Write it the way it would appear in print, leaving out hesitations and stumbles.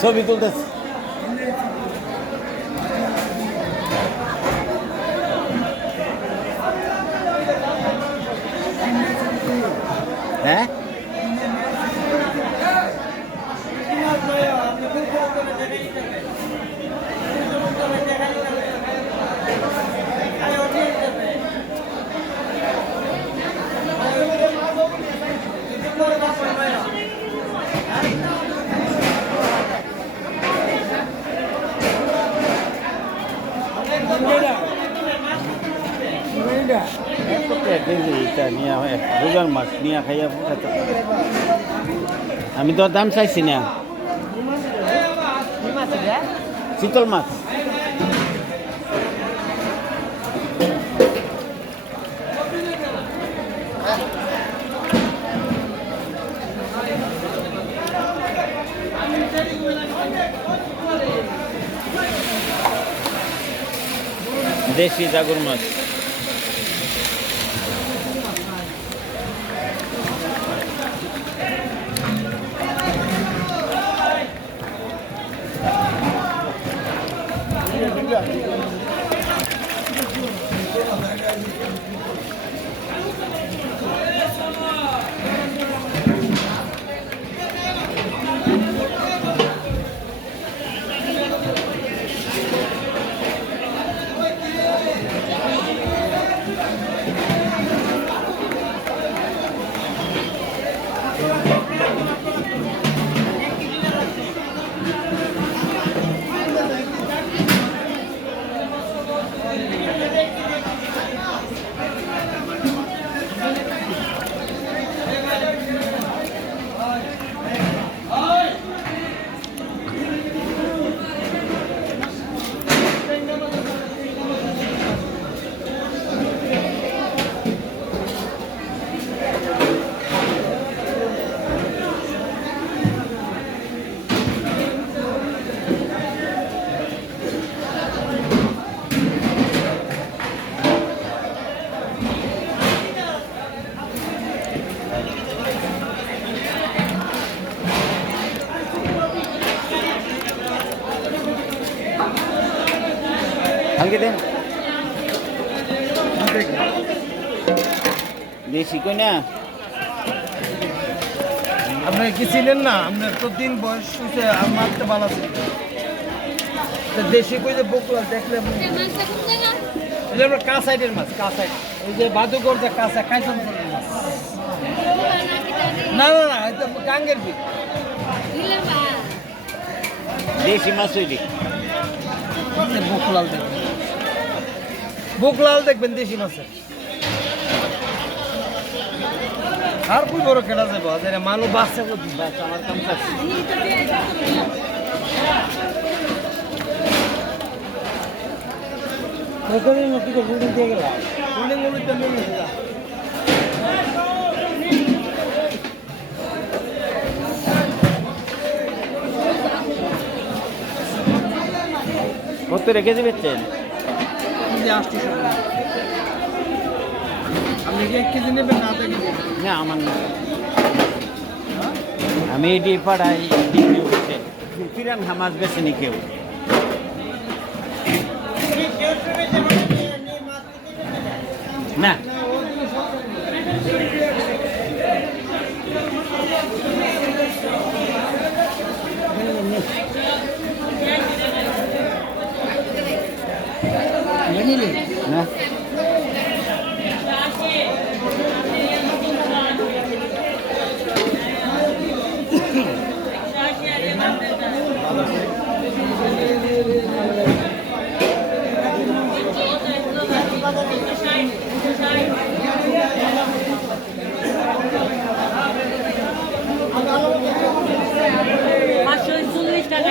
ছবি তুলতেছে। হ্যাঁ রোজার মাছ নিয়ে খাইয়া আমি তো দাম চাইছি না। শীতল মাছ দেশি জাগুর মাছ। ভাঙকে দেন দেশি কই না। আপনি কি ছিলেন না? আপনার তো দিন বয়স হয়েছে, মারতে ভালো আছে। দেশি কই যে বকুলা দেখলে এই যে আমরা কাঁসাইটের মাছ, কাঁসাইট এই যে বাদুগর যে কাঁসা খাইছেন মাছ। না না না, এটা গাঙ্গের বীজ দেশি মাছ হইলি বকুলাল দেখবেন, বকুলাল দেখবেন দেশি মাছের। আর কই বড় কেনা যাবো যে মানুষ বাচ্চা করছি, বাচ্চা আমার কাম চাচ্ছি। দিয়ে গেলাম কত রেখে দিবেন? আপনি কি 1 কেজি নেবেন না? না আমার না, আমি এটি পাড়াই বিক্রি হচ্ছে। ফিরান হামাজ বেছে নি কেউ না। না $540 টাকা